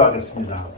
기도하겠습니다.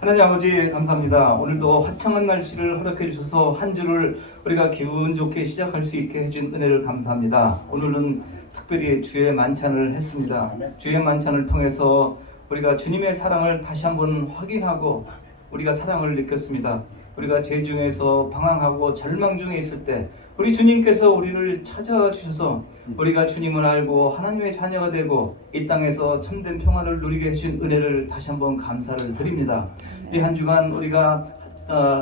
하나님 아버지 감사합니다. 오늘도 화창한 날씨를 허락해 주셔서 한 주를 우리가 기분 좋게 시작할 수 있게 해준 은혜를 감사합니다. 오늘은 특별히 주의 만찬을 했습니다. 주의 만찬을 통해서 우리가 주님의 사랑을 다시 한번 확인하고 우리가 사랑을 느꼈습니다. 우리가 죄 중에서 방황하고 절망 중에 있을 때 우리 주님께서 우리를 찾아와 주셔서 우리가 주님을 알고 하나님의 자녀가 되고 이 땅에서 참된 평안을 누리게 해주신 은혜를 다시 한번 감사를 드립니다. 이 한 주간 우리가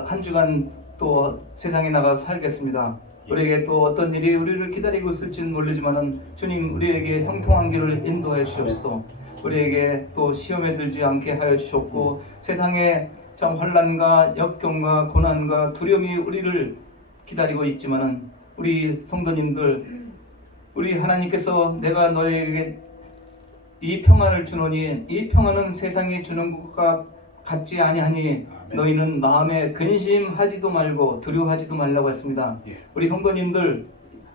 한 주간 또 세상에 나가 살겠습니다. 우리에게 또 어떤 일이 우리를 기다리고 있을지는 모르지만은 주님 우리에게 형통한 길을 인도해 주옵소서. 우리에게 또 시험에 들지 않게 하여 주셨고 세상에 참 환난과 역경과 고난과 두려움이 우리를 기다리고 있지만은 우리 성도님들 우리 하나님께서 내가 너에게 이 평안을 주노니 이 평안은 세상이 주는 것과 같지 아니하니 너희는 마음에 근심하지도 말고 두려워하지도 말라고 했습니다. 우리 성도님들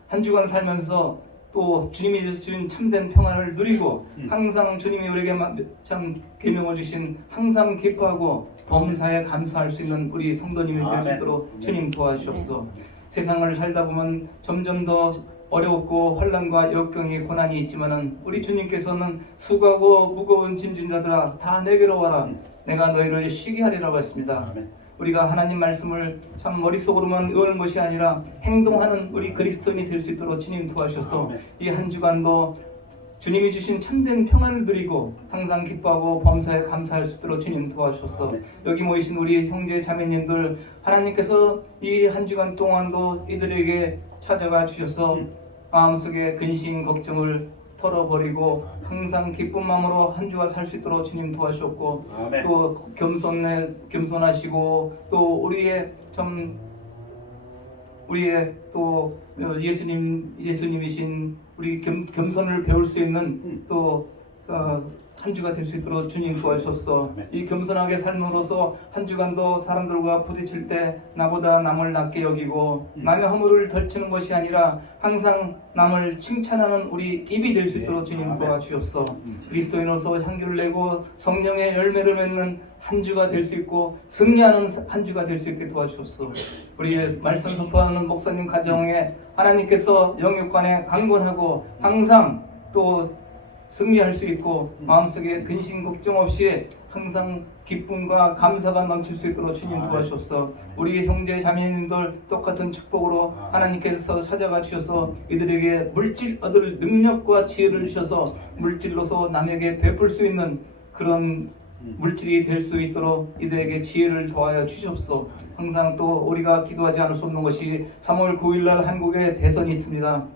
한 주간 살면서 또 주님이 주신 참된 평안을 누리고 항상 주님이 우리에게 참 계명을 주신 항상 기뻐하고 범사에 감사할 수 있는 우리 성도님이 될 수 있도록 주님 도와주옵소서. 세상을 살다 보면 점점 더 어렵고 환난과 역경이 고난이 있지만은 우리 주님께서는 수고하고 무거운 짐진 자들아 다 내게로 와라 내가 너희를 쉬게 하리라고 했습니다. 우리가 하나님 말씀을 참 머릿속으로만 외우는 것이 아니라 행동하는 우리 그리스도인이 될 수 있도록 주님 도와주셔서 이 한 주간도 주님이 주신 참된 평안을 누리고 항상 기뻐하고 범사에 감사할 수 있도록 주님 도와주셔서 여기 모이신 우리 형제 자매님들 하나님께서 이 한 주간 동안도 이들에게 찾아가 주셔서 마음속에 근심 걱정을 털어버리고 항상 기쁜 마음으로 한 주가 살 수 있도록 주님 도와주셨고 또 겸손하시고 또 우리의 또 예수님이신 우리 겸손을 배울 수 있는 또 한 주가 될 수 있도록 주님 도와주옵소서. 이 겸손하게 삶으로써 한 주간도 사람들과 부딪힐 때 나보다 남을 낮게 여기고 남의 허물을 덜치는 것이 아니라 항상 남을 칭찬하는 우리 입이 될 수 있도록 주님 도와주옵소서. 그리스도인으로서 향기를 내고 성령의 열매를 맺는 한 주가 될 수 있고 승리하는 한 주가 될 수 있게 도와주옵소서. 우리의 말씀 선포하는 목사님 가정에 하나님께서 영육간에 강건하고 항상 또 승리할 수 있고 마음속에 근심 걱정 없이 항상 기쁨과 감사가 넘칠 수 있도록 주님 도와주옵소서. 우리 형제 자매님들 똑같은 축복으로 하나님께서 찾아가 주셔서 이들에게 물질 얻을 능력과 지혜를 주셔서 물질로서 남에게 베풀 수 있는 그런 물질이 될 수 있도록 이들에게 지혜를 더하여 주시옵소서. 항상 또 우리가 기도하지 않을 수 없는 것이 3월 9일날 한국에 대선이 있습니다.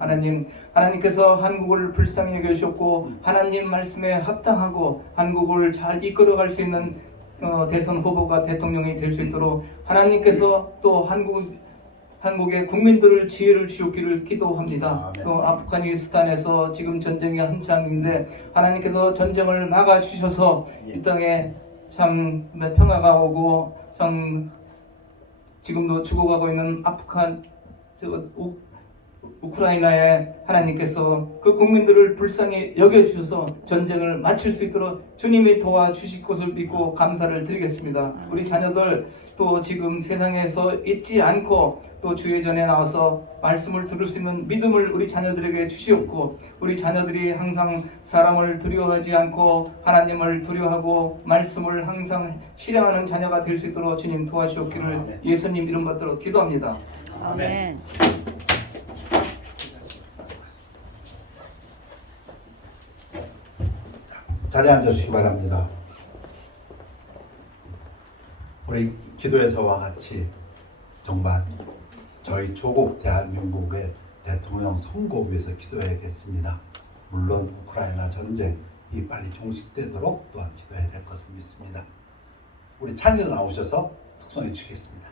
하나님께서 한국을 불쌍히 여겨주셨고 하나님 말씀에 합당하고 한국을 잘 이끌어갈 수 있는 대선 후보가 대통령이 될 수 있도록 하나님께서 또 한국의 국민들을 지혜를 주셨기를 기도합니다. 또 아프가니스탄에서 지금 전쟁이 한창인데 하나님께서 전쟁을 막아주셔서 이 땅에 참 평화가 오고 참 지금도 죽어가고 있는 우크라이나에 하나님께서 그 국민들을 불쌍히 여겨주셔서 전쟁을 마칠 수 있도록 주님이 도와주실 것을 믿고 감사를 드리겠습니다. 우리 자녀들 또 지금 세상에서 잊지 않고 또 주의 전에 나와서 말씀을 들을 수 있는 믿음을 우리 자녀들에게 주시옵고 우리 자녀들이 항상 사람을 두려워하지 않고 하나님을 두려워하고 말씀을 항상 실행하는 자녀가 될 수 있도록 주님 도와주옵기를 예수님 이름 받들어 기도합니다. 아멘. 자리에 앉으시기 바랍니다. 우리 기도에서와 같이 정말 저희 조국 대한민국의 대통령 선거 위해서 기도해야겠습니다. 물론 우크라이나 전쟁이 빨리 종식되도록 또한 기도해야 될 것을 믿습니다. 우리 찬이도 나오셔서 특성해 주시겠습니다.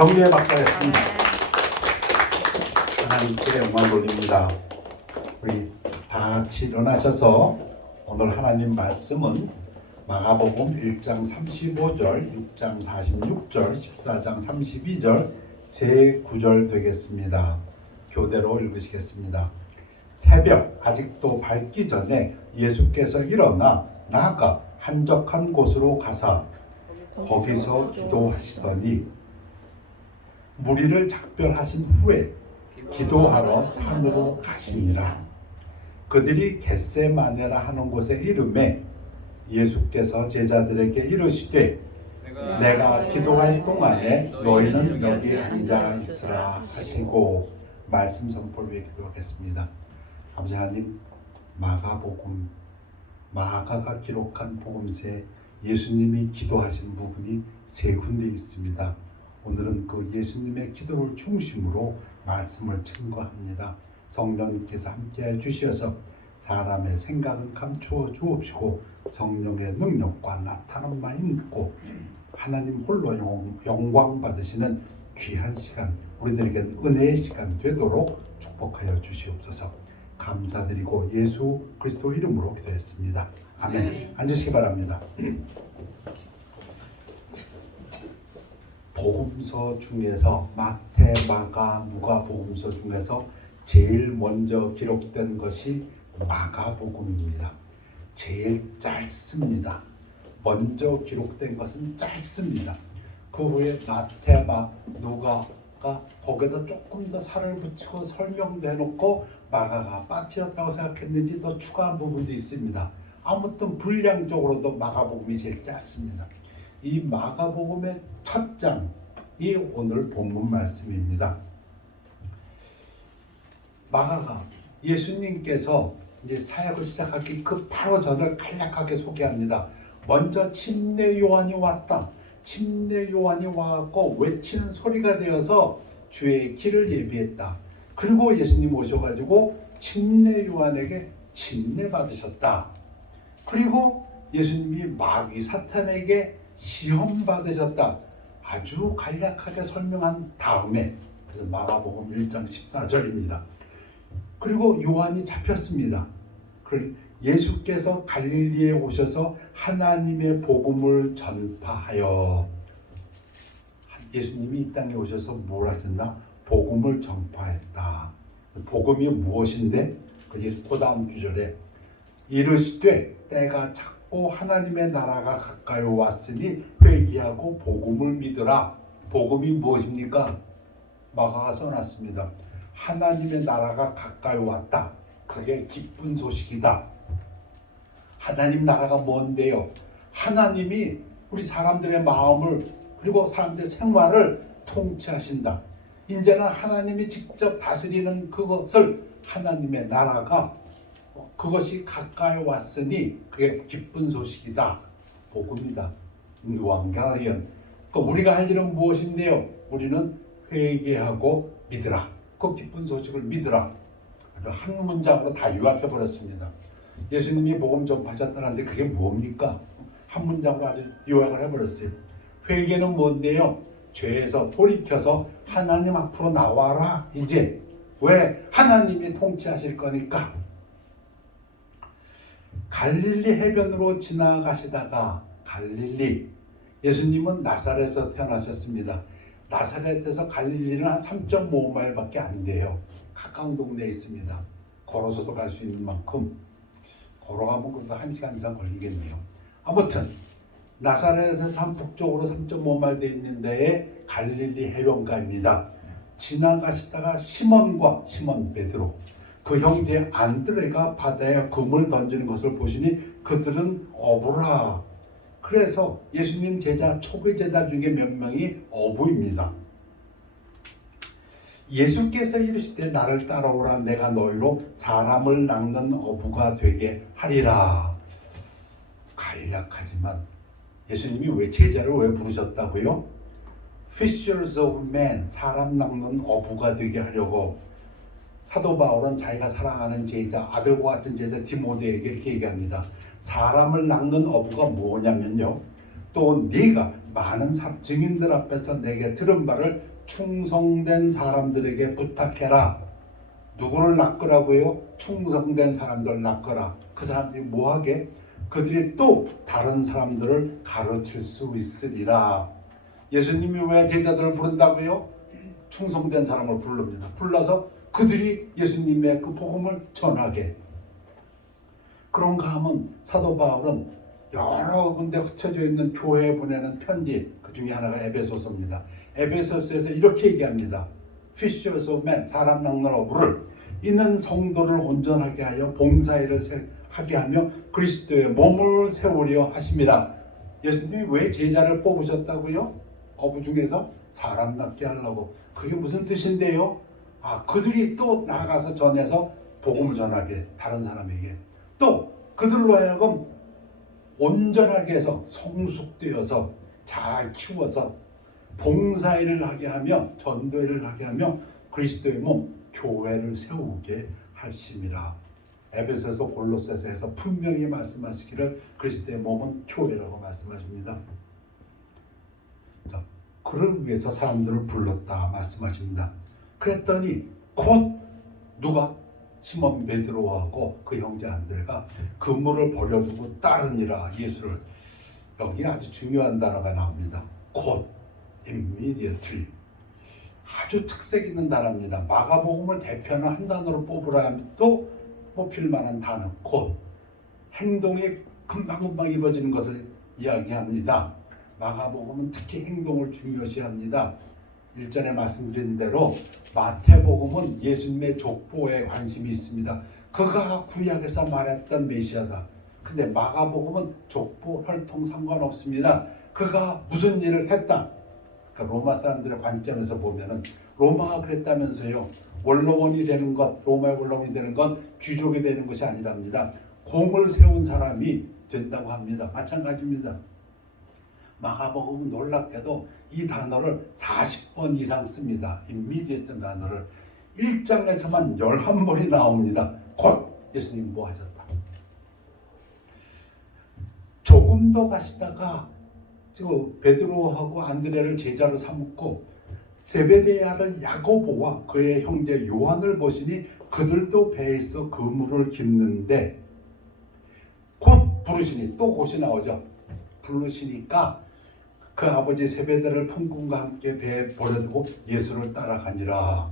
경례의 박사였습니다. 하나님께 영광 돌립니다. 우리 다 같이 일어나셔서 오늘 하나님 말씀은 마가복음 1장 35절, 6장 46절, 14장 32절 세 구절 되겠습니다. 교대로 읽으시겠습니다. 새벽 아직도 밝기 전에 예수께서 일어나 나아가 한적한 곳으로 가사 거기서 기도하시더니 무리를 작별하신 후에 기도하러 산으로 가시니라. 그들이 겟세마네라 하는 곳에 이르매 예수께서 제자들에게 이르시되 내가 기도할 동안에 너희는 여기 앉아 있으라 하시고 말씀 선포를 위해 기도하겠습니다. 아버지 하나님, 마가복음, 마가가 기록한 복음서에 예수님이 기도하신 부분이 세 군데 있습니다. 오늘은 그 예수님의 기도를 중심으로 말씀을 증거합니다. 성령님께서 함께해 주셔서 사람의 생각은 감추어 주옵시고 성령의 능력과 나타남만 있고 하나님 홀로 영광 받으시는 귀한 시간, 우리들에게는 은혜의 시간 되도록 축복하여 주시옵소서. 감사드리고 예수 그리스도 이름으로 기도했습니다. 아멘. 앉으시기 바랍니다. 복음서 중에서 마태, 마가, 누가 복음서 중에서 제일 먼저 기록된 것이 마가복음입니다. 제일 짧습니다. 먼저 기록된 것은 짧습니다. 그 후에 마태, 누가가 거기다 조금 더 살을 붙이고 설명도 해놓고 마가가 빠뜨렸다고 생각했는지 더 추가한 부분도 있습니다. 아무튼 분량적으로도 마가복음이 제일 짧습니다. 이 마가복음의 첫 장이 오늘 본문 말씀입니다. 마가가 예수님께서 이제 사역을 시작하기 그 바로 전을 간략하게 소개합니다. 먼저 침례 요한이 왔다. 침례 요한이 와갖고 외치는 소리가 되어서 주의 길을 예비했다. 그리고 예수님 오셔가지고 침례 요한에게 침례 받으셨다. 그리고 예수님이 마귀 사탄에게 시험 받으셨다. 아주 간략하게 설명한 다음에, 그래서 마가복음 1장 14절입니다. 그리고 요한이 잡혔습니다. 예수께서 갈릴리에 오셔서 하나님의 복음을 전파하여, 예수님이 이 땅에 오셔서 뭘 하셨나? 복음을 전파했다. 복음이 무엇인데? 그 다음 구절에 이르시되 때가 찼고 하나님의 나라가 가까이 왔으니 회개하고 복음을 믿으라. 복음이 무엇입니까? 마가가 써놨습니다. 하나님의 나라가 가까이 왔다. 그게 기쁜 소식이다. 하나님 나라가 뭔데요? 하나님이 우리 사람들의 마음을 그리고 사람들의 생활을 통치하신다. 이제는 하나님이 직접 다스리는 그것을 하나님의 나라가 그것이 가까이 왔으니 그게 기쁜 소식이다. 복음이다. 누앙가이언. 우리가 할 일은 무엇인데요? 우리는 회개하고 믿으라. 그 기쁜 소식을 믿으라. 한 문장으로 다 요약해버렸습니다. 예수님이 복음 전파하셨다는데 그게 뭡니까? 한 문장으로 아주 요약을 해버렸어요. 회개는 뭔데요? 죄에서 돌이켜서 하나님 앞으로 나와라. 이제 왜? 하나님이 통치하실 거니까. 갈릴리 해변으로 지나가시다가 갈릴리, 예수님은 나사렛에서 태어나셨습니다. 나사렛에서 갈릴리는 한 3.5마일밖에 안 돼요. 가까운 동네에 있습니다. 걸어서도 갈 수 있는 만큼 걸어가면 그래도 1시간 이상 걸리겠네요. 아무튼 나사렛에서 한 북쪽으로 3.5마일 돼 있는 데에 갈릴리 해변가입니다. 지나가시다가 시몬 베드로, 그 형제 안드레가 바다에 금을 던지는 것을 보시니 그들은 어부라. 그래서 예수님 제자, 초기 제자 중에 몇 명이 어부입니다. 예수께서 이르시되 나를 따라오라. 내가 너희로 사람을 낚는 어부가 되게 하리라. 간략하지만 예수님이 왜 제자를 왜 부르셨다고요? Fishers of men, 사람 낚는 어부가 되게 하려고. 사도 바울은 자기가 사랑하는 제자, 아들과 같은 제자 디모데에게 이렇게 얘기합니다. 사람을 낚는 어부가 뭐냐면요, 또 네가 많은 증인들 앞에서 내게 들은 바를 충성된 사람들에게 부탁해라. 누구를 낚으라고요? 충성된 사람들을 낚으라. 그 사람들이 뭐하게? 그들이 또 다른 사람들을 가르칠 수 있으리라. 예수님이 왜 제자들을 부른다고요? 충성된 사람을 부릅니다. 불러서 그들이 예수님의 그 복음을 전하게. 그런가 하면 사도 바울은 여러 군데 흩어져 있는 교회에 보내는 편지, 그 중에 하나가 에베소서입니다. 에베소서에서 이렇게 얘기합니다. Fishers of men, 사람 낚는 어부를, 이는 성도를 온전하게 하여 봉사일을 하게 하며 그리스도의 몸을 세우려 하심이라. 예수님이 왜 제자를 뽑으셨다고요? 어부 중에서 사람 낚게 하려고. 그게 무슨 뜻인데요? 그들이 또 나가서 전해서 복음을 전하게, 다른 사람에게. 또 그들로 하여금 온전하게 해서 성숙되어서 잘 키워서 봉사일을 하게 하며 전도일을 하게 하며 그리스도의 몸 교회를 세우게 하심이라. 에베소서 골로새서에서 분명히 말씀하시기를 그리스도의 몸은 교회라고 말씀하십니다. 자, 그를 위해서 사람들을 불렀다 말씀하십니다. 그랬더니 곧 누가? 시몬 베드로하고 그 형제 안드레가 그물을 버려두고 따르니라. 예수를. 여기 아주 중요한 단어가 나옵니다. 곧, immediately. 아주 특색 있는 단어입니다. 마가복음을 대표하는 한 단어로 뽑으라 하면 또 뽑힐 만한 단어, 곧. 행동이 금방금방 이루어지는 것을 이야기합니다. 마가복음은 특히 행동을 중요시합니다. 일전에 말씀드린 대로 마태복음은 예수님의 족보에 관심이 있습니다. 그가 구약에서 말했던 메시아다. 근데 마가복음은 족보 혈통 상관없습니다. 그가 무슨 일을 했다. 그러니까 로마 사람들의 관점에서 보면은 로마가 그랬다면서요. 원로원이 되는 것, 로마의 원로원이 되는 건 귀족이 되는 것이 아니랍니다. 공을 세운 사람이 된다고 합니다. 마찬가지입니다. 마가복음은 놀랍게도 이 단어를 40번 이상 씁니다. immediate 단어를 1장에서만 11번이 나옵니다. 곧 예수님 뭐 하셨다. 조금 더 가시다가 지금 베드로하고 안드레를 제자로 삼고 세베대의 아들 야고보와 그의 형제 요한을 보시니 그들도 배에 있어 그물을 깁는데 곧 부르시니 또 곧이 나오죠. 부르시니까 그 아버지 세베대를 품꾼과 함께 배에 버려두고 예수를 따라가니라.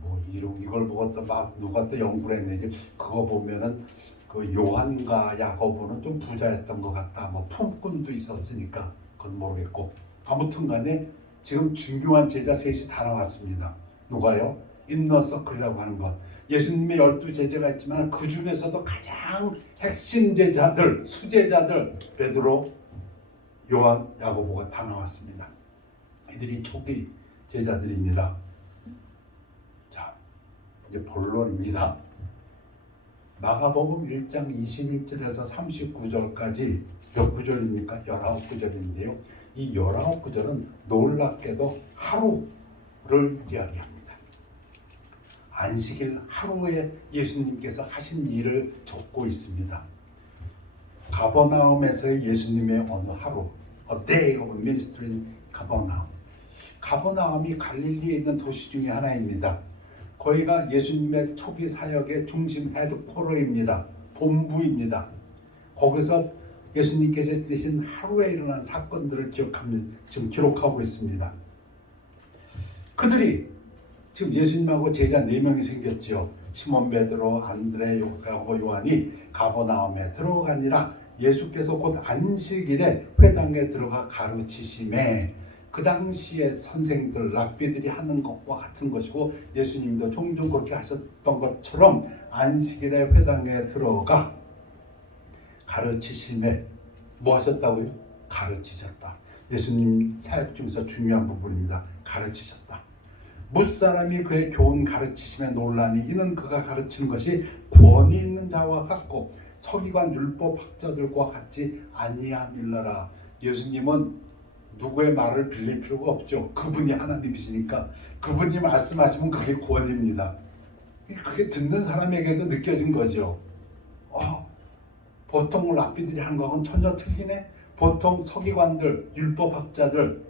뭐 이걸 보고 또 막 누가 또 연구를 했는지 그거 보면은 그 요한과 야고보는 좀 부자였던 것 같다. 뭐 품꾼도 있었으니까 그건 모르겠고 아무튼간에 지금 중요한 제자 셋이 다 나왔습니다. 누가요? 인너서클이라고 하는 것. 예수님의 12제자가 있지만 그 중에서도 가장 핵심 제자들, 수제자들 베드로, 요한, 야고보가 다 나왔습니다. 이들이 초기 제자들입니다. 자, 이제 본론입니다. 마가복음 1장 21절에서 39절까지 몇 구절입니까? 19구절인데요. 이 19구절은 놀랍게도 하루를 이야기합니다. 안식일 하루에 예수님께서 하신 일을 적고 있습니다. 가버나움에서의 예수님의 어느 하루, A day of ministry in 가버나움. 가버나움이 갈릴리에 있는 도시 중에 하나입니다. 거기가 예수님의 초기 사역의 중심 헤드쿼터입니다. 본부입니다. 거기서 예수님께서 되신 하루에 일어난 사건들을 지금 기록하고 있습니다. 그들이 지금 예수님하고 제자 4명이 생겼지요. 시몬 베드로, 안드레, 야고보, 요한이 가버나움에 들어가니라. 예수께서 곧 안식일에 회당에 들어가 가르치심에 그 당시에 선생들, 랍비들이 하는 것과 같은 것이고 예수님도 종종 그렇게 하셨던 것처럼 안식일에 회당에 들어가 가르치심에 뭐 하셨다고요? 가르치셨다. 예수님 사역 중에서 중요한 부분입니다. 가르치셨다. 무사람이 그의 교훈 가르치심에 놀라니 이는 그가 가르치는 것이 권위 있는 자와 같고 서기관 율법 학자들과 같지 아니함일러라. 예수님은 누구의 말을 빌릴 필요가 없죠. 그분이 하나님이시니까 그분이 말씀하시면 그게 권위입니다. 그게 듣는 사람에게도 느껴진 거죠. 보통 랍비들이 한 거하고는 전혀 틀리네. 보통 서기관들, 율법학자들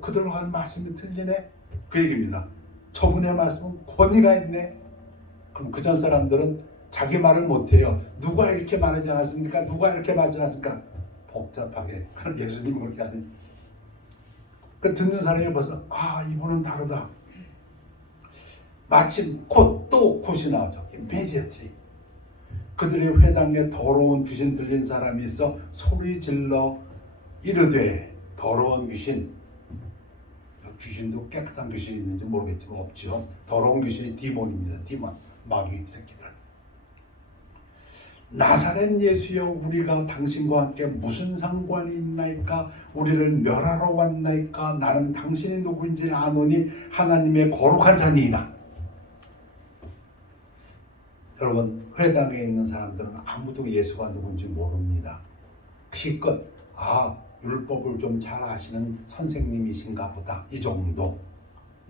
그들로 하는 말씀이 틀리네. 그 얘기입니다. 저분의 말씀은 권위가 있네. 그럼 그전 사람들은 자기 말을 못해요. 누가 이렇게 말하지 않았습니까? 누가 이렇게 말하지 않았습니까? 복잡하게. 예수님은 그렇게 하네. 그 듣는 사람이 벌써 이분은 다르다. 마침 또 콧이 나오죠. immediately. 그들의 회당에 더러운 귀신 들린 사람이 있어 소리 질러 이르되 더러운 귀신. 귀신도 깨끗한 귀신이 있는지 모르겠지만 없죠. 더러운 귀신이 디몬입니다. 디몬, 마귀 새끼들. 나사렛 예수여, 우리가 당신과 함께 무슨 상관이 있나이까? 우리를 멸하러 왔나이까? 나는 당신이 누구인지 아노니 하나님의 거룩한 자니이다. 여러분, 회당에 있는 사람들은 아무도 예수가 누군지 모릅니다. 기껏 율법을 좀 잘 아시는 선생님이신가 보다, 이 정도.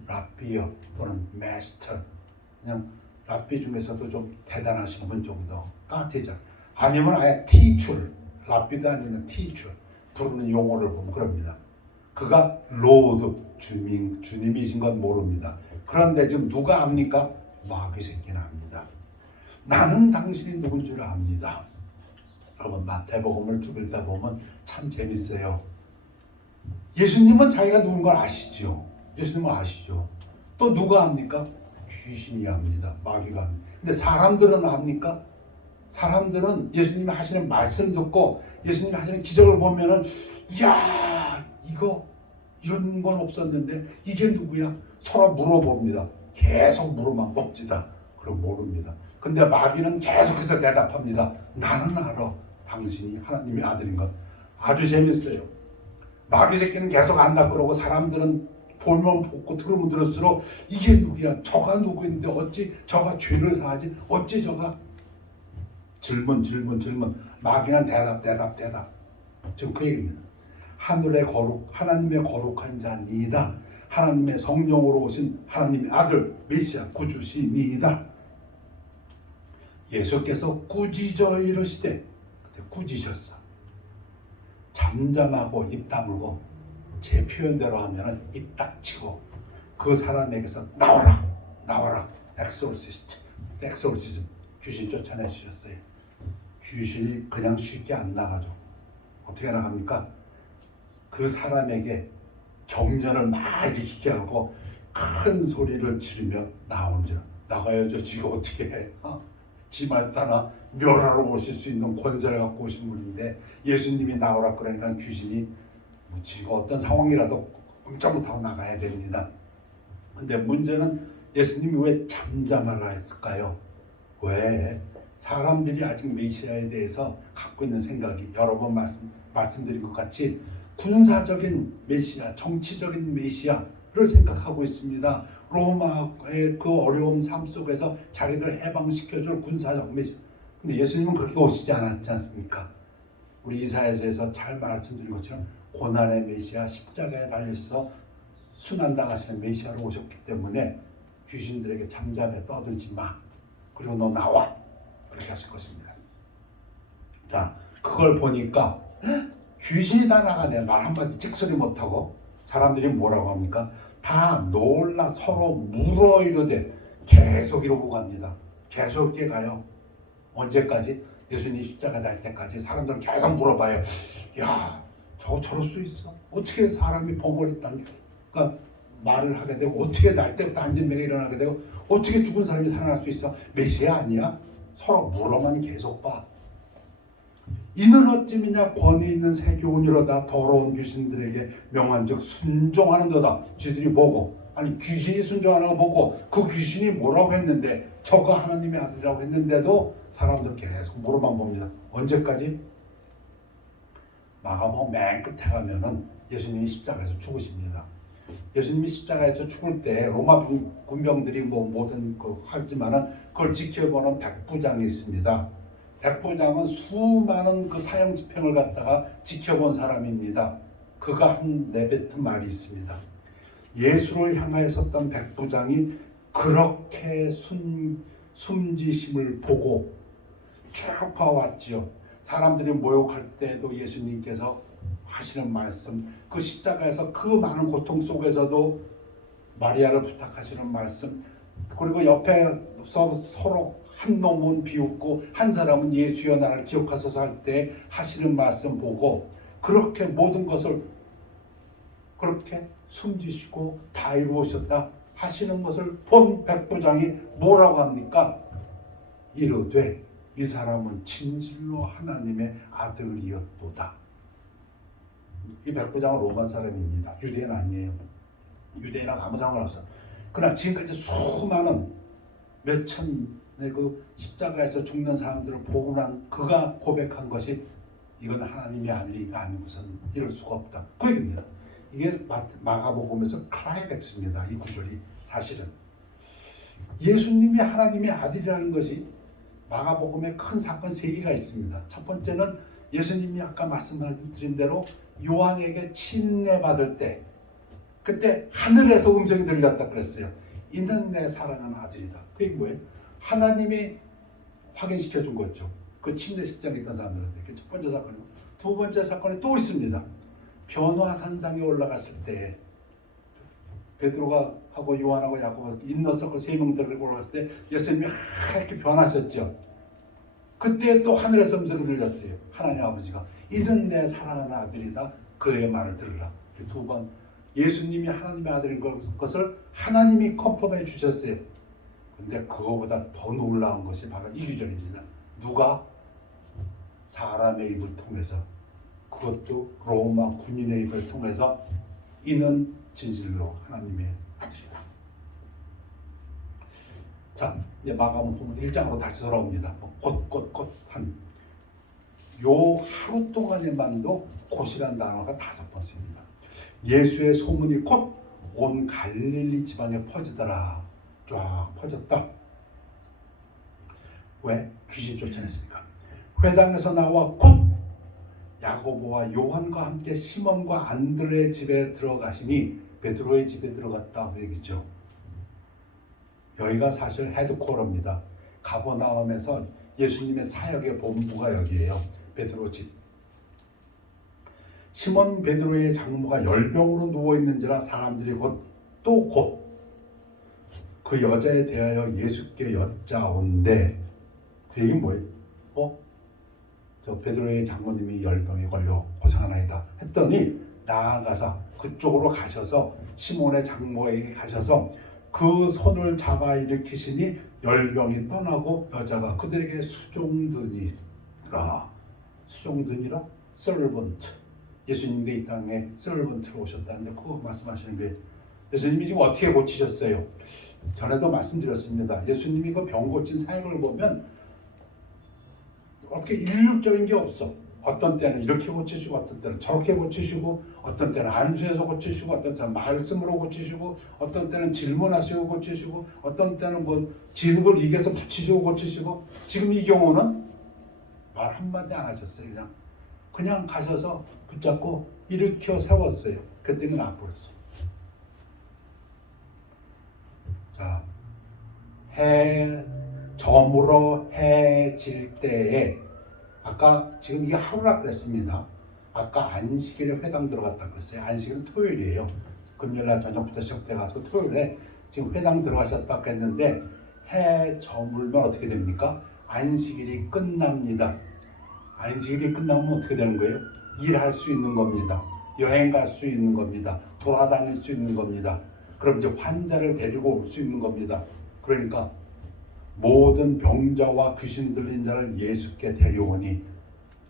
랍비요 또는 마스터, 그냥 랍비 중에서도 좀 대단하신 분 정도가 되죠. 아니면 아예 티출, 랍비도 아니면 티출, 부르는 용어를 보면 그럽니다. 그가 로드, 주님이신 건 모릅니다. 그런데 지금 누가 압니까? 마귀 새끼는 압니다. 나는 당신이 누군 줄 압니다. 여러분, 마태복음을 쭉 읽다 보면 참 재밌어요. 예수님은 자기가 누군 걸 아시죠. 예수님은 아시죠. 또 누가 압니까? 귀신이 압니다. 마귀가 압니다. 근데 사람들은 압니까? 사람들은 예수님이 하시는 말씀 듣고 예수님이 하시는 기적을 보면은 이런 건 없었는데 이게 누구야? 서로 물어봅니다. 계속 물어만 봅니다. 그럼 모릅니다. 근데 마귀는 계속해서 대답합니다. 나는 알아. 당신이 하나님의 아들인 것. 아주 재밌어요. 마귀 새끼는 계속 안다 그러고 사람들은 보면 보고 들으면 들을수록 이게 누구야? 저가 누구인데 어찌 저가 죄를 사하지? 어찌 저가? 질문. 마귀는 대답. 지금 그 얘기입니다. 하나님의 거룩한 자니이다. 하나님의 성령으로 오신 하나님의 아들 메시아 구주시니이다. 예수께서 꾸짖어 이르시되, 그때 꾸짖으셨어. 잠잠하고 입 다물고, 제 표현대로 하면은 입 닥치고 그 사람에게서 나와라. 엑소시즘 귀신 쫓아내 주셨어요. 귀신이 그냥 쉽게 안 나가죠. 어떻게 나갑니까? 그 사람에게 경련을 막 일으키게 하고 큰 소리를 지르며 나가야죠. 지가 어떻게 해? 지 말따나 멸하러 오실 수 있는 권세를 갖고 오신 분인데 예수님이 나오라 그러니까 귀신이 지가 어떤 상황이라도 꼼짝 못하고 나가야 됩니다. 근데 문제는 예수님이 왜 잠잠하라 했을까요? 왜? 사람들이 아직 메시아에 대해서 갖고 있는 생각이 여러 번 말씀드린 것 같이 군사적인 메시아, 정치적인 메시아를 생각하고 있습니다. 로마의 그 어려운 삶 속에서 자기들 해방시켜줄 군사적 메시아. 근데 예수님은 그렇게 오시지 않았지 않습니까? 우리 이사야서에서 잘 말씀드린 것처럼 고난의 메시아, 십자가에 달려서 순환당하시는 메시아로 오셨기 때문에 귀신들에게 잠잠해 떠들지 마. 그리고 너 나와. 그렇게 하실 것입니다. 자, 그걸 보니까 귀신이 다 나가네. 말 한마디 찍소리 못하고. 사람들이 뭐라고 합니까? 다 놀라 서로 물어 이러되 계속 이러고 갑니다. 계속 이렇게 가요. 언제까지? 예수님 십자가 달 때까지 사람들은 계속 물어봐요. 야, 저거 저럴 수 있어? 어떻게 사람이 봉어리 그러니까 말을 하게 되고 어떻게 날 때부터 안진병이 일어나게 되고 어떻게 죽은 사람이 살아날 수 있어? 메시아 아니야? 서로 물어만 계속 봐. 이는 어찌미냐? 권위 있는 세교훈이로다 더러운 귀신들에게 명한즉 순종하는도다. 쥐들이 보고, 아니 귀신이 순종하는 거 보고 그 귀신이 뭐라고 했는데 저가 하나님의 아들이라고 했는데도 사람들 계속 물어만 봅니다. 언제까지? 마가복음 맨 끝에 가면은 예수님이 십자가에서 죽으십니다. 예수님이 십자가에서 죽을 때 로마 군병들이 뭐든 하지만은 그걸 지켜보는 백부장이 있습니다. 백부장은 수많은 그 사형 집행을 갖다가 지켜본 사람입니다. 그가 한 내뱉은 말이 있습니다. 예수를 향하여 섰던 백부장이 그렇게 숨지심을 보고 쭉 봐왔지요. 사람들이 모욕할 때도 예수님께서 하시는 말씀, 그 십자가에서 그 많은 고통 속에서도 마리아를 부탁하시는 말씀, 그리고 옆에서 서로 한 놈은 비웃고 한 사람은 예수여 나를 기억하소서 할 때 하시는 말씀 보고 그렇게 모든 것을 그렇게 숨지시고 다 이루으셨다 하시는 것을 본 백부장이 뭐라고 합니까? 이르되 이 사람은 진실로 하나님의 아들이었도다. 이 백부장은 로마 사람입니다. 유대인 아니에요. 유대인하고 아무 상관없어. 그러나 지금까지 수많은 몇 천의 그 십자가에서 죽는 사람들을 보고 난 그가 고백한 것이 이건 하나님의 아들이가 아니고선 이럴 수가 없다. 그 얘기입니다. 이게 마가복음에서 클라이맥스입니다. 이 구절이 사실은 예수님이 하나님의 아들이라는 것이 마가복음에 큰 사건 3개가 있습니다. 첫 번째는 예수님이 아까 말씀드린 대로 요한에게 침례받을 때 그때 하늘에서 음성이 들렸다 그랬어요. 이는 내 사랑하는 아들이다. 그게 뭐예요? 하나님이 확인시켜 준 거죠. 그 침례식장에 있던 사람들한테. 그게 첫 번째 사건이고, 두 번째 사건이 또 있습니다. 변화산상에 올라갔을 때 베드로가 하고 요한하고 야고보 인너서클 3명 데리고 올라갔을 때 예수님이 하얗게 변하셨죠. 그때 또 하늘에서 음성이 들렸어요. 하나님 아버지가 이는 내 사랑하는 아들이다. 그의 말을 들으라. 두 번 예수님이 하나님의 아들인 것을 하나님이 컨펌해 주셨어요. 근데 그거보다 더 놀라운 것이 바로 이 구절입니다. 누가? 사람의 입을 통해서, 그것도 로마 군인의 입을 통해서 이는 진실로 하나님의 아들이다. 자, 이제 마가복음 1장으로 다시 돌아옵니다. 곧 한 요 하루 동안에만도 곧이란 단어가 5번 씁니다. 예수의 소문이 곧 온 갈릴리 지방에 퍼지더라. 쫙 퍼졌다. 왜? 귀신 쫓아냈으니까. 회당에서 나와 곧 야고보와 요한과 함께 시몬과 안드레의 집에 들어가시니 베드로의 집에 들어갔다고 얘기죠. 여기가 사실 헤드코어입니다. 가버나움에서 예수님의 사역의 본부가 여기에요. 베드로 집. 시몬 베드로의 장모가 열병으로 누워있는지라 사람들이 곧 그 여자에 대하여 예수께 여짜온대. 그 얘기는 뭐예요? 저 베드로의 장모님이 열병에 걸려 고생하나이다 했더니 나아가서 그쪽으로 가셔서 시몬의 장모에게 가셔서 그 손을 잡아 일으키시니 열병이 떠나고 여자가 그들에게 수종드니라. 수종드니라? 서번트. 예수님도 이 땅에 서번트로 오셨다는데 그거 말씀하시는 게 예수님이 지금 어떻게 고치셨어요? 전에도 말씀드렸습니다. 예수님이 그 병 고친 사역을 보면 어떻게 일률적인 게 없어. 어떤 때는 이렇게 고치시고 어떤 때는 저렇게 고치시고 어떤 때는 안수해서 고치시고 어떤 때는 말씀으로 고치시고 어떤 때는 질문하시고 고치시고 어떤 때는 뭐 진흙을 이겨서 붙이시고 고치시고 지금 이 경우는 말 한마디 안 하셨어요. 그냥 가셔서 붙잡고 일으켜 세웠어요. 그때는 나버렸어. 자, 저물어 해질 때에 아까 지금 이게 하루라 그랬습니다. 아까 안식일에 회당 들어갔다 그랬어요. 안식일은 토요일이에요. 금요일날 저녁부터 시작돼가지고 토요일에 지금 회당 들어가셨다 했는데 해 저물면 어떻게 됩니까? 안식일이 끝납니다. 안식일이 끝나면 어떻게 되는 거예요? 일할 수 있는 겁니다. 여행 갈 수 있는 겁니다. 돌아다닐 수 있는 겁니다. 그럼 이제 환자를 데리고 올 수 있는 겁니다. 그러니까 모든 병자와 귀신 들린 자를 예수께 데려오니,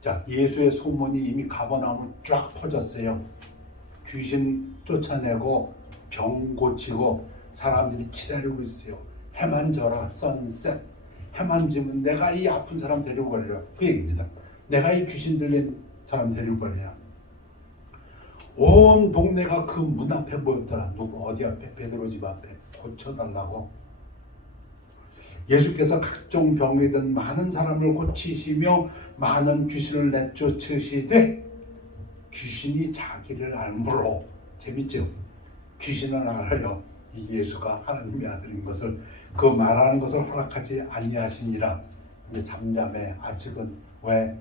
자, 예수의 소문이 이미 가버나움으로 쫙 퍼졌어요. 귀신 쫓아내고 병 고치고 사람들이 기다리고 있어요. 해만 져라, 선셋. 해만 지면 내가 이 아픈 사람 데리고 가리라. 그 얘기입니다. 내가 이 귀신 들린 사람 데리고 가리라. 온 동네가 그 문 앞에 모였더라. 누구 어디 앞에? 베드로 집 앞에 고쳐달라고. 예수께서 각종 병이든 많은 사람을 고치시며 많은 귀신을 내쫓으시되 귀신이 자기를 알므로. 재밌죠? 귀신은 알아요. 이 예수가 하나님의 아들인 것을. 그 말하는 것을 허락하지 아니하시니라. 이제 잠잠해. 아직은 왜?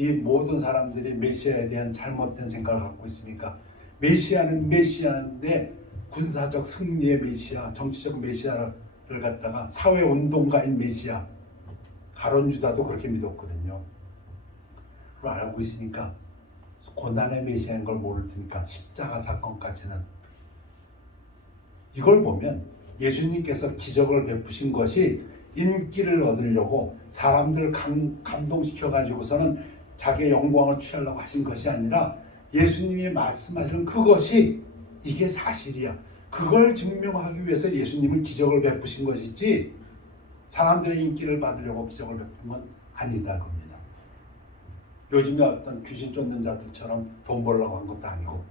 이 모든 사람들이 메시아에 대한 잘못된 생각을 갖고 있으니까 메시아는 메시아인데 군사적 승리의 메시아, 정치적 메시아를 갖다가 사회운동가인 메시아, 가룟 유다도 그렇게 믿었거든요. 그걸 알고 있으니까 고난의 메시아인 걸 모를 테니까 십자가 사건까지는 이걸 보면 예수님께서 기적을 베푸신 것이 인기를 얻으려고 사람들을 감동시켜 가지고서는 자기의 영광을 취하려고 하신 것이 아니라 예수님이 말씀하시는 그것이 이게 사실이야. 그걸 증명하기 위해서 예수님은 기적을 베푸신 것이지 사람들의 인기를 받으려고 기적을 베푼 건 아니다 겁니다. 요즘에 어떤 귀신 쫓는 자들처럼 돈 벌려고 한 것도 아니고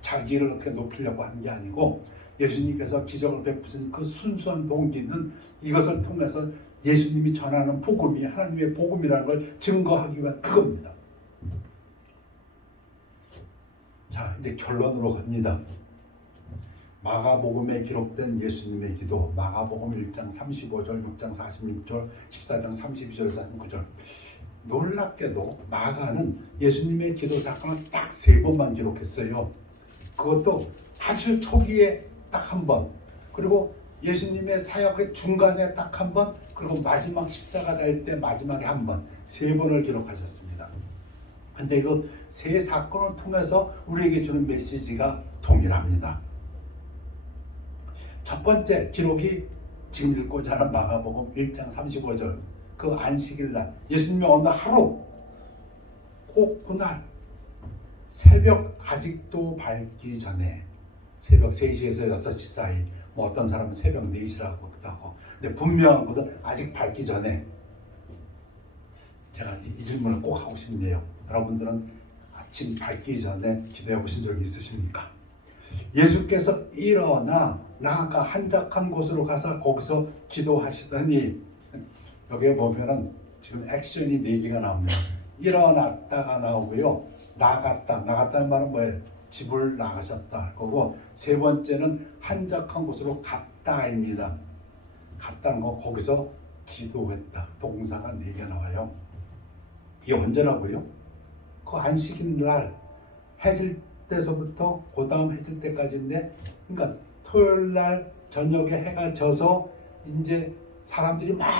자기를 어떻게 높이려고 한 게 아니고 예수님께서 기적을 베푸신 그 순수한 동기는 이것을 통해서 예수님이 전하는 복음이 하나님의 복음이라는 걸 증거하기 위한 그겁니다. 자, 이제 결론으로 갑니다. 마가복음에 기록된 예수님의 기도, 마가복음 1장 35절, 6장 46절, 14장 32절에서 39절. 놀랍게도 마가는 예수님의 기도 사건을 딱 3번만 기록했어요. 그것도 아주 초기에 딱 한 번, 그리고 예수님의 사역의 중간에 딱 한 번, 그리고 마지막 십자가 달 때 마지막에 한 번, 3번을 기록하셨습니다. 근데 그 3 사건을 통해서 우리에게 주는 메시지가 동일합니다. 첫 번째 기록이 지금 읽고자 하는 마가복음 1장 35절, 그 안식일 날 예수님이 어느 하루 꼭 그날 새벽 아직도 밝기 전에, 새벽 3시에서 6시 사이, 뭐 어떤 사람은 새벽 4시라고 하기도 하고, 근데 분명한 것은 아직 밝기 전에. 제가 이 질문을 꼭 하고 싶네요. 여러분들은 아침 밝기 전에 기도해 보신 적이 있으십니까? 예수께서 일어나 나아가 한적한 곳으로 가서 거기서 기도하시더니, 여기에 보면은 지금 액션이 4개가 나옵니다. 일어났다가 나오고요, 나갔다는 말은 뭐예요? 집을 나가셨다 그거고, 3번째는 한적한 곳으로 갔다입니다. 갔다는 거, 거기서 기도했다, 동사가 4개 나와요. 이게 언제라고요? 그 안식일 날 해질 때서부터 그 다음 해질 때까지인데, 그러니까 토요일 날 저녁에 해가 져서 이제 사람들이 막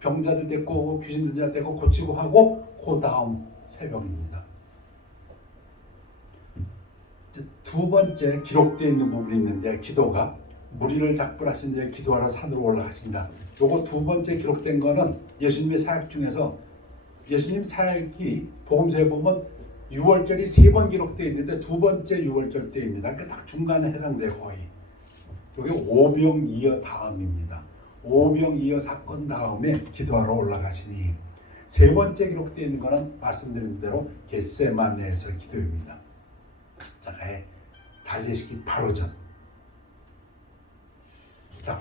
병자들 데리고 귀신 들자 데리고 고치고 하고, 그 다음 새벽입니다. 두 번째 기록되어 있는 부분이 있는데, 기도가 무리를 작별하신 뒤에 기도하러 산으로 올라가신다. 요거 두 번째 기록된 거는 예수님의 사역 중에서, 예수님 사역이 복음서에 보면 6월절이 3번 기록되어 있는데 두 번째 6월절 때입니다. 그러니까 딱 중간에 해당돼요, 거의. 여기 오병이어 다음입니다. 오병이어 사건 다음에 기도하러 올라가시니, 3번째 기록되어 있는 거는 말씀드린 대로 겟세마네에서 기도입니다. 십자가에 달리시기 바로 전. 자,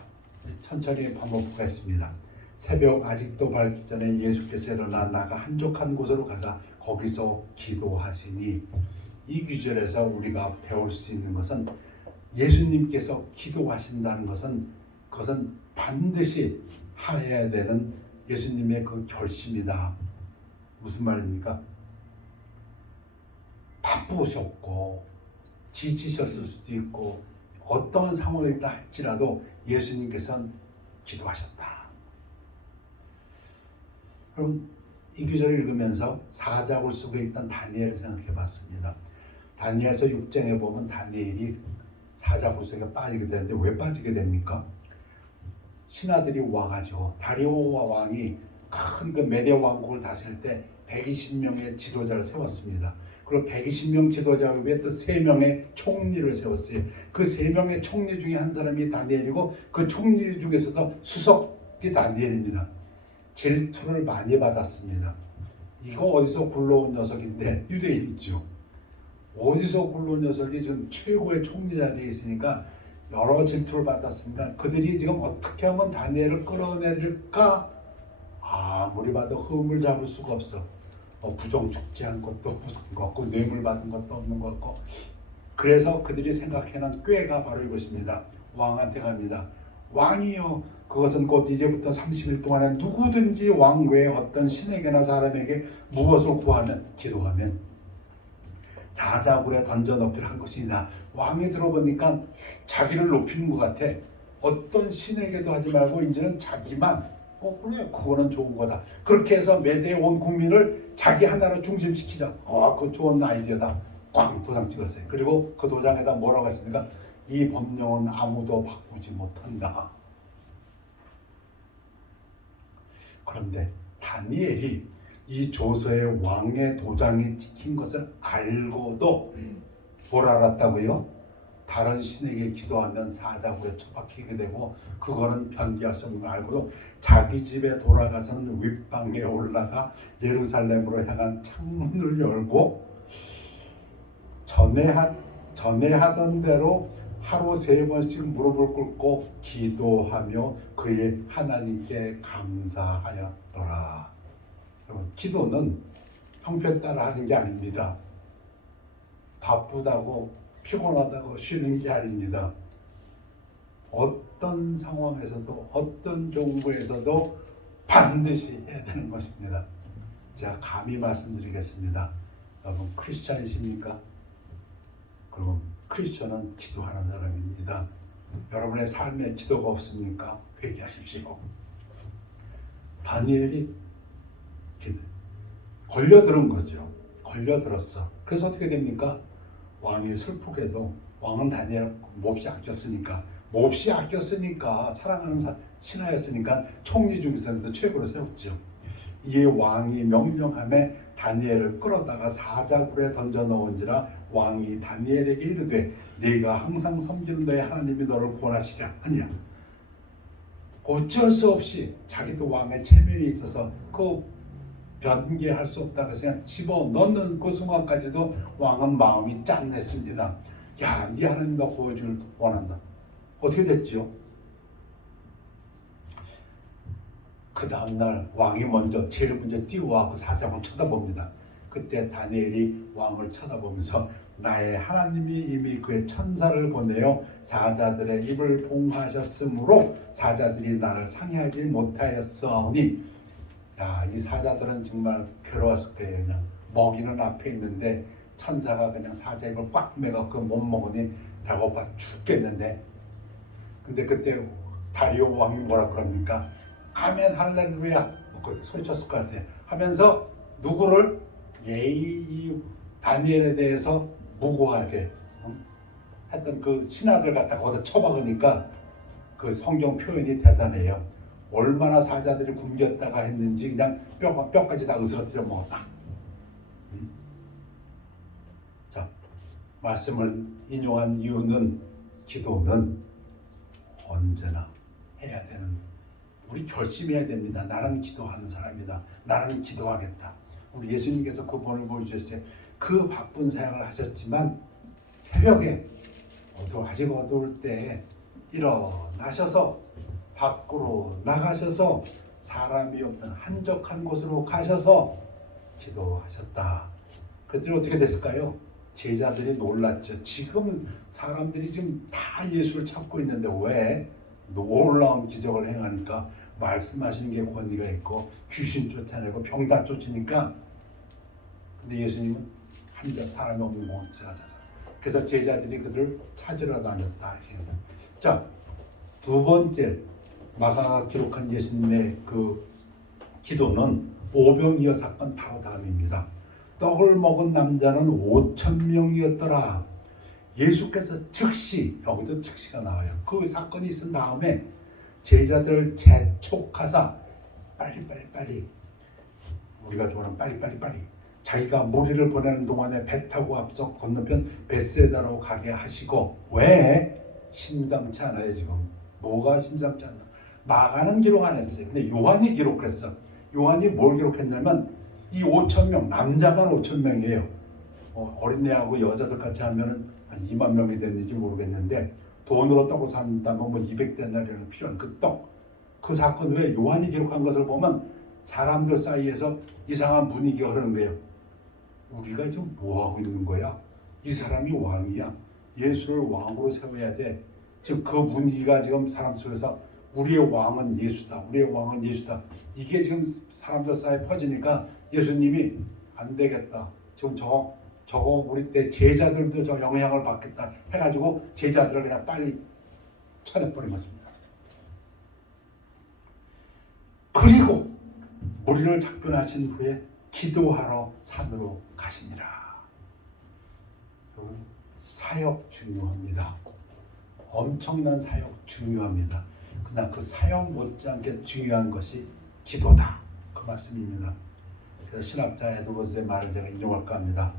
천천히 반복하겠습니다. 새벽 아직도 밝기 전에 예수께서 일어나 나가 한적한 곳으로 가자 거기서 기도하시니, 이 구절에서 우리가 배울 수 있는 것은 예수님께서 기도하신다는 것은 그것은 반드시 해야 되는 예수님의 그 결심이다. 무슨 말입니까? 바쁘셨고 지치셨을 수도 있고 어떤 상황이다 할지라도 예수님께서는 기도하셨다. 여러분, 이 구절을 읽으면서 사자굴 속에 있던 다니엘을 생각해 봤습니다. 다니엘서 6장에 보면 다니엘이 사자굴 속에 빠지게 되는데 왜 빠지게 됩니까? 신하들이 와가지고 다리오 왕이 큰 그 메대 왕국을 다스릴 때 120명의 지도자를 세웠습니다. 그리고 120명 지도자 위에 또 3명의 총리를 세웠어요. 그 3명의 총리 중에 한 사람이 다니엘이고, 그 총리 중에서도 수석이 다니엘입니다. 질투를 많이 받았습니다. 이거 어디서 굴러온 녀석인데, 유대인이죠. 어디서 굴러온 녀석이 지금 최고의 총리 자리에 있으니까 여러 질투를 받았습니다. 그들이 지금 어떻게 하면 다니엘을 끌어내릴까? 아무리 봐도 흠을 잡을 수가 없어. 부정 축제한 것도 없는 것 같고, 뇌물 받은 것도 없는 것 같고. 그래서 그들이 생각해낸 꾀가 바로 이것입니다. 왕한테 갑니다. 왕이요, 그것은 곧 이제부터 30일 동안에 누구든지 왕 외에 어떤 신에게나 사람에게 무엇을 구하면 기도하면 사자굴에 던져넣기를 한 것이나. 왕이 들어보니까 자기를 높이는 것 같아. 어떤 신에게도 하지 말고 이제는 자기만. 그래, 그거는 좋은 거다. 그렇게 해서 메대에 온 국민을 자기 하나로 중심시키자. 그거 좋은 아이디어다. 꽝 도장 찍었어요. 그리고 그 도장에다 뭐라고 했습니까? 이 법령은 아무도 바꾸지 못한다. 그런데 다니엘이 이 조서에 왕의 도장이 찍힌 것을 알고도 뭘 알았다고요? 다른 신에게 기도하면 사자굴에 처박히게 되고 그거는 변기할 수 없는 걸 알고도 자기 집에 돌아가서는 윗방에 올라가 예루살렘으로 향한 창문을 열고 전에 하던 대로 하루 3번씩 무릎을 꿇고 기도하며 그의 하나님께 감사하였더라. 여러분, 기도는 형편 따라 하는 게 아닙니다. 바쁘다고 피곤하다고 쉬는 게 아닙니다. 어떤 상황에서도 어떤 경우에서도 반드시 해야 되는 것입니다. 제가 감히 말씀드리겠습니다. 여러분, 크리스찬이십니까? 그러면 크리스천은 기도하는 사람입니다. 여러분의 삶에 기도가 없습니까? 회개하십시오. 다니엘이 걸려들은 거죠. 걸려들었어. 그래서 어떻게 됩니까? 왕이 슬프게도 왕은 다니엘 몹시 아꼈으니까 사랑하는 신하였으니까 총리 중에서도 최고로 세웠죠. 이 왕이 명령함에 다니엘을 끌어다가 사자굴에 던져 넣은지라 왕이 다니엘에게 이르되 네가 항상 섬기는 너의 하나님이 너를 구원하시랴 하니라. 어쩔 수 없이 자기도 왕의 체면이 있어서 그 변개할 수 없다고 해서 그냥 집어넣는 그 순간까지도 왕은 마음이 짠했습니다. 야, 네 하나님 너 구해줄 원한다. 어떻게 됐지요? 그 다음날 왕이 제일 먼저 뛰어와 그 사자굴을 쳐다봅니다. 그때 다니엘이 왕을 쳐다보면서 나의 하나님이 이미 그의 천사를 보내어 사자들의 입을 봉하셨으므로 사자들이 나를 상해하지 못하였사오니. 야, 이 사자들은 정말 괴로웠을 거예요. 그냥 먹이는 앞에 있는데 천사가 그냥 사자 입을 꽉 매갖고 못 먹으니 배고파 죽겠는데. 근데 그때 다리오 왕이 뭐라 그럽니까? 아멘 할렐루야 그렇게 소리쳤을 것 같아요. 하면서 누구를 이 다니엘에 대해서 무고하게 했던 그 신하들 갖다가 거기다 쳐박으니까 그 성경 표현이 대단해요. 얼마나 사자들이 굶겼다가 했는지 그냥 뼈까지 다 으스러뜨려 먹었다. 자, 말씀을 인용한 이유는 기도는 언제나 해야 되는, 우리 결심해야 됩니다. 나는 기도하는 사람이다. 나는 기도하겠다. 우리 예수님께서 그 본을 보여주셨어요. 그 바쁜 사역을 하셨지만 새벽에 아직 어두울 때 일어나셔서 밖으로 나가셔서 사람이 없는 한적한 곳으로 가셔서 기도하셨다. 그랬더니 어떻게 됐을까요? 제자들이 놀랐죠. 지금 사람들이 지금 다 예수를 찾고 있는데 왜 놀라운 기적을 행하니까 말씀하시는 게 권위가 있고 귀신 쫓아내고 병 다 쫓으니까. 근데 예수님은 한적 사람이 없는 곳에 가셔서, 그래서 제자들이 그들을 찾으러 다녔다. 자, 두 번째 마가가 기록한 예수님의 그 기도는 오병이어 사건 바로 다음입니다. 떡을 먹은 남자는 5,000명이었더라. 예수께서 즉시, 여기도 즉시가 나와요. 그 사건이 있은 다음에 제자들을 재촉하사 빨리 우리가 좋아하는 빨리 자기가 무리를 보내는 동안에 배 타고 앞서 건너편 벳세다로 가게 하시고. 왜? 심상치 않아요. 지금 뭐가 심상치 않나? 마가는 기록 안 했어요. 근데 요한이 기록했어. 요한이 뭘 기록했냐면 이 5,000명, 남자만 5,000명이에요. 어린애하고 여자들 같이 하면은 한 2만 명이 됐는지 모르겠는데, 돈으로 떡을 산다면 뭐 200데나리온이 필요한 그 떡, 그 사건 외에 요한이 기록한 것을 보면 사람들 사이에서 이상한 분위기가 흐르는 거예요. 우리가 지금 뭐 하고 있는 거야? 이 사람이 왕이야. 예수를 왕으로 세워야 돼. 지금 그 분위기가 지금 사람 속에서 우리의 왕은 예수다. 우리의 왕은 예수다. 이게 지금 사람들 사이에 퍼지니까 예수님이 안 되겠다. 지금 저거 우리 때 제자들도 저 영향을 받겠다 해가지고 제자들을 그냥 빨리 쳐내버린 것입니다. 그리고 무리를 작별하신 후에 기도하러 산으로 가시니라. 여러분, 사역 중요합니다. 엄청난 사역 중요합니다. 그러나 그 사역 못지않게 중요한 것이 기도다. 그 말씀입니다. 그래서 신학자 에드워즈의 말을 제가 인용할까 합니다.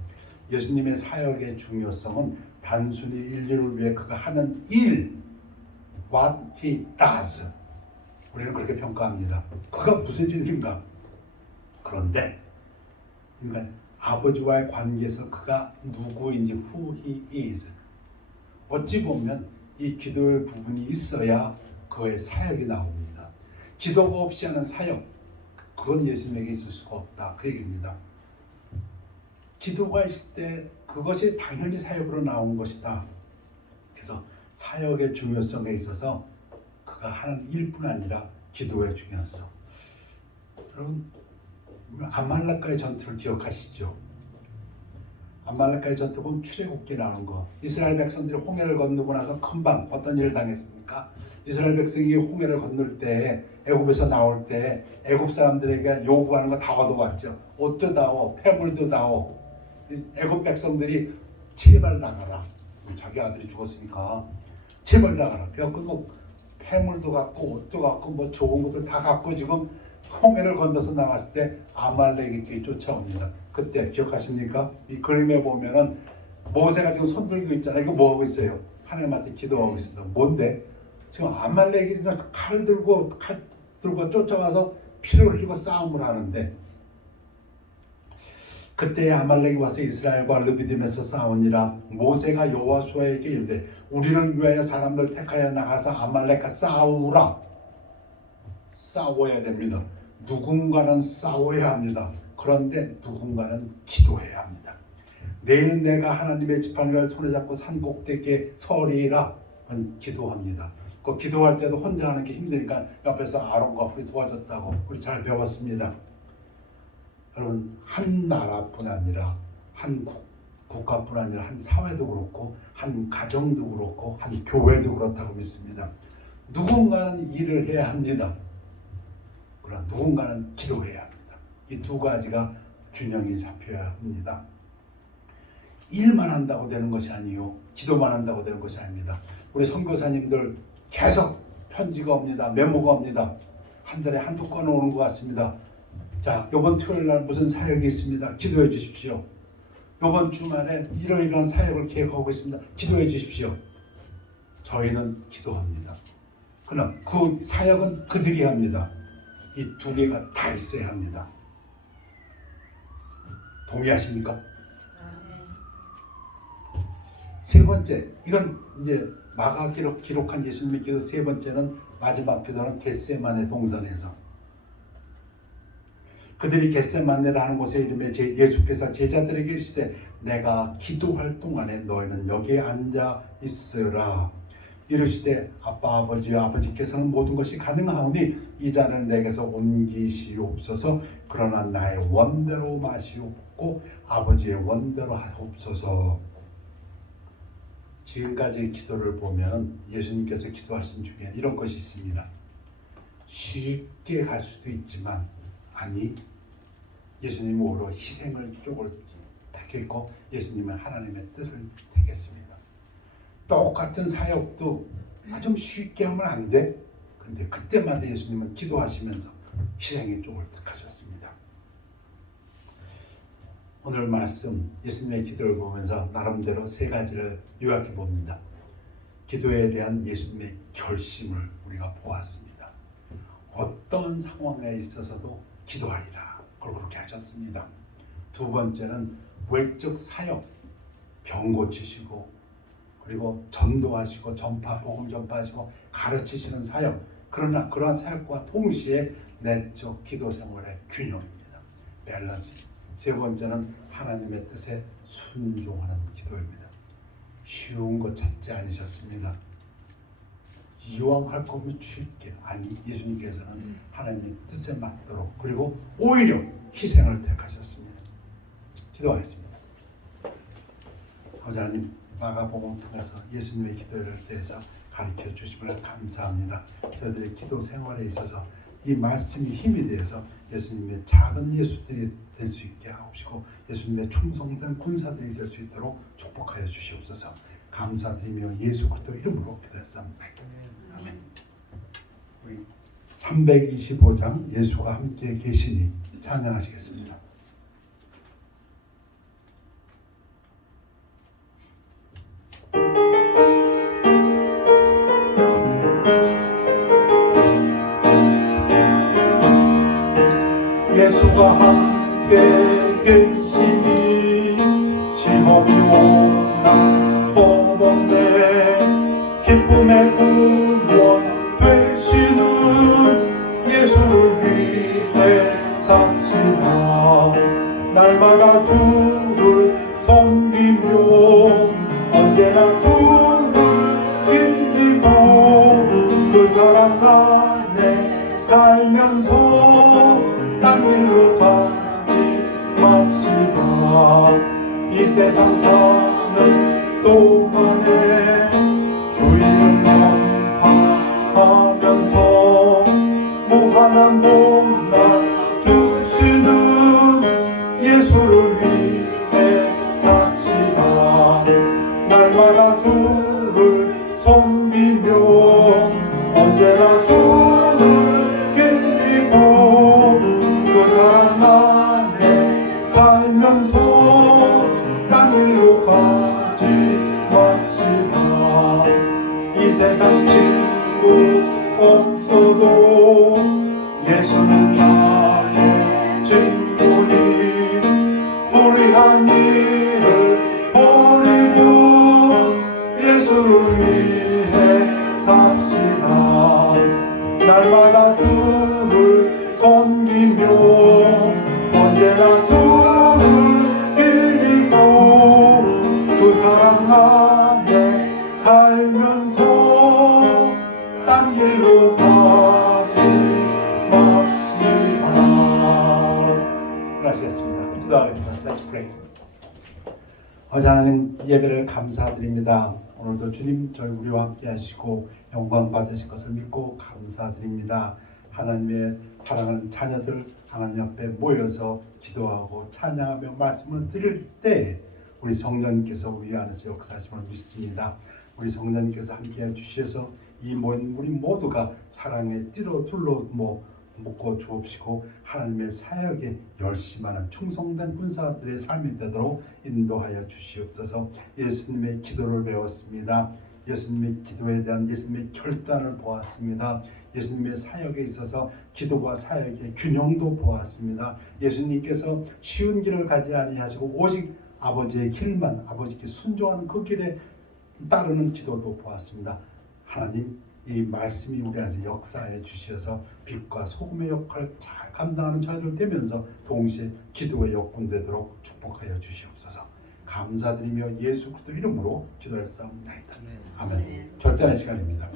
예수님의 사역의 중요성은 단순히 인류를 위해 그가 하는 일, what he does. 우리는 그렇게 평가합니다. 그가 무슨 일인가? 그런데 인간 아버지와의 관계에서 그가 누구인지 who he is. 어찌 보면 이 기도의 부분이 있어야 그의 사역이 나옵니다. 기도가 없이 하는 사역, 그건 예수님에게 있을 수가 없다. 그 얘기입니다. 기도가 있을 때 그것이 당연히 사역으로 나온 것이다. 그래서 사역의 중요성에 있어서 그가 하는 일뿐 아니라 기도의 중요성. 여러분, 아말렉과의 전투를 기억하시죠? 아말렉과의 전투 보면 출애굽기 나오는 거. 이스라엘 백성들이 홍해를 건너고 나서 금방 어떤 일을 당했습니까? 이스라엘 백성이 홍해를 건널 때, 애굽에서 나올 때 애굽 사람들에게 요구하는 거 다 얻어왔죠. 옷도 다오, 폐물도 다오. 애굽 백성들이 제발 나가라. 자기 아들이 죽었으니까 제발 나가라. 그래갖고 뭐 폐물도 갖고 옷도 갖고 뭐 좋은 것들 다 갖고 지금 홍해를 건너서 나왔을 때 아말렉이 쫓아옵니다. 그때 기억하십니까? 이 그림에 보면은 모세가 지금 손 들고 있잖아요. 이거 뭐 하고 있어요? 하나님한테 기도하고 있습니다. 뭔데? 지금 아말렉이 칼 들고 쫓아와서 피를 흘리고 싸움을 하는데, 그때 아말렉이 와서 이스라엘과 르비딤에서 싸우니라. 모세가 여호수아에게 이르되 우리를 위하여 사람들 택하여 나가서 아말렉과 싸우라. 싸워야 됩니다. 누군가는 싸워야 합니다. 그런데 누군가는 기도해야 합니다. 내일 내가 하나님의 지팡이를 손에 잡고 산 꼭대기에 서리라. 기도합니다. 그 기도할 때도 혼자 하는 게 힘드니까 옆에서 아론과 훌이 도와줬다고 우리 잘 배웠습니다. 여러분, 한 나라뿐 아니라 한 국가뿐 아니라 한 사회도 그렇고 한 가정도 그렇고 한 교회도 그렇다고 믿습니다. 누군가는 일을 해야 합니다. 그러나 누군가는 기도해야 합니다. 이 두 가지가 균형이 잡혀야 합니다. 일만 한다고 되는 것이 아니요, 기도만 한다고 되는 것이 아닙니다. 우리 선교사님들 계속 편지가 옵니다. 메모가 옵니다. 한 달에 한두 건 오는 것 같습니다. 자, 이번 토요일 날 무슨 사역이 있습니다. 기도해 주십시오. 이번 주말에 이러이러한 사역을 계획하고 있습니다. 기도해 주십시오. 저희는 기도합니다. 그러나 그 사역은 그들이 합니다. 이 두 개가 다 있어야 합니다. 동의하십니까? 세 번째, 이건 이제 마가 기록한 예수님의 기도 세 번째는 마지막 기도는 겟세마네 동산에서, 그들이 겟세마네를 하는 곳에 이름에 예수께서 제자들에게 이르시되 내가 기도할 동안에 너희는 여기에 앉아 있으라. 이르시되 아버지께서는 모든 것이 가능하오니 이 잔을 내게서 옮기시옵소서. 그러나 나의 원대로 마시옵고 아버지의 원대로 하옵소서. 지금까지 기도를 보면 예수님께서 기도하신 중에 이런 것이 있습니다. 쉽게 갈 수도 있지만, 아니, 예수님은 오히려 희생을 쪽을 택했고 예수님은 하나님의 뜻을 택했습니다. 똑같은 사역도 좀 쉽게 하면 안 돼? 근데 그때마다 예수님은 기도하시면서 희생의 쪽을 택하셨습니다. 오늘 말씀 예수님의 기도를 보면서 나름대로 세 가지를 요약해 봅니다. 기도에 대한 예수님의 결심을 우리가 보았습니다. 어떤 상황에 있어서도 기도하리라. 그걸 그렇게 하셨습니다. 두 번째는 외적 사역, 병 고치시고 그리고 전도하시고 복음 전파하시고 가르치시는 사역, 그러나 그러한 사역과 동시에 내적 기도 생활의 균형입니다. 밸런스. 세 번째는 하나님의 뜻에 순종하는 기도입니다. 쉬운 것 찾지 않으셨습니다. 이왕 할 거면 주일게. 아니, 예수님께서는 하나님의 뜻에 맞도록 그리고 오히려 희생을 택하셨습니다. 기도하겠습니다. 아버지 하나님, 마가복음 통해서 예수님의 기도를 대해서 가르쳐 주심을 감사합니다. 저희들의 기도 생활에 있어서 이 말씀이 힘이 되어서 예수님의 작은 예수들이 될 수 있게 하옵시고 예수님의 충성된 군사들이 될 수 있도록 축복하여 주시옵소서. 감사드리며 예수 그리스도 이름으로 기도했습니다. 아멘. 우리 325장 예수가 함께 계시니 찬양하시겠습니다. 예수가 함께 계시니 시험이 오나 겁없네. 기쁨의 근원 되시는 예수를 위해 삽시다. 날마다 주를 섬기며 언제나 주를 빌리고 그 사랑 안에 살면서 딴 길로 가지 맙시다. 이 세상 사는 동안에 주의를 명하면서 무한한 복날 주시는 예수를 위해 삽시다. 날마다 주를 섬기며 언제나 주를 기리고 그 사랑 안에 살면서 딴 길로 가지 맙시다. 이 세상 친구 없어도 예수는 나의 친구니 불의한 일을 버리고 예수를 위해 삽시다. 날마다 주를 섬기며 언제나 주를 기리고 그 사랑 안에 살면서 딴 길로 가지 맙시다. 하시겠습니다. 기도하겠습니다. Let's pray. 아버지 하나님, 예배를 감사드립니다. 오늘도 주님 저희 우리와 함께 하시고 영광 받으실 것을 믿고 감사드립니다. 하나님의 사랑하는 자녀들 하나님 앞에 모여서 기도하고 찬양하며 말씀을 드릴 때 우리 성령님께서 우리 안에서 역사하심을 믿습니다. 우리 성령님께서 함께해 주셔서 이 모인 우리 모두가 사랑의 띠로 둘로 묶어 주옵시고 하나님의 사역에 열심하는 충성된 군사들의 삶이 되도록 인도하여 주시옵소서. 예수님의 기도를 배웠습니다. 예수님의 기도에 대한 예수님의 결단을 보았습니다. 예수님의 사역에 있어서 기도와 사역의 균형도 보았습니다. 예수님께서 쉬운 길을 가지 아니하시고 오직 아버지의 길만 아버지께 순종하는 그 길에 따르는 기도도 보았습니다. 하나님, 이 말씀이 우리 안에서 역사해 주셔서 빛과 소금의 역할을 잘 감당하는 저희들 되면서 동시에 기도의 역군되도록 축복하여 주시옵소서. 감사드리며 예수 그리스도 이름으로 기도했사옵나이다. 아멘. 결단의 시간입니다.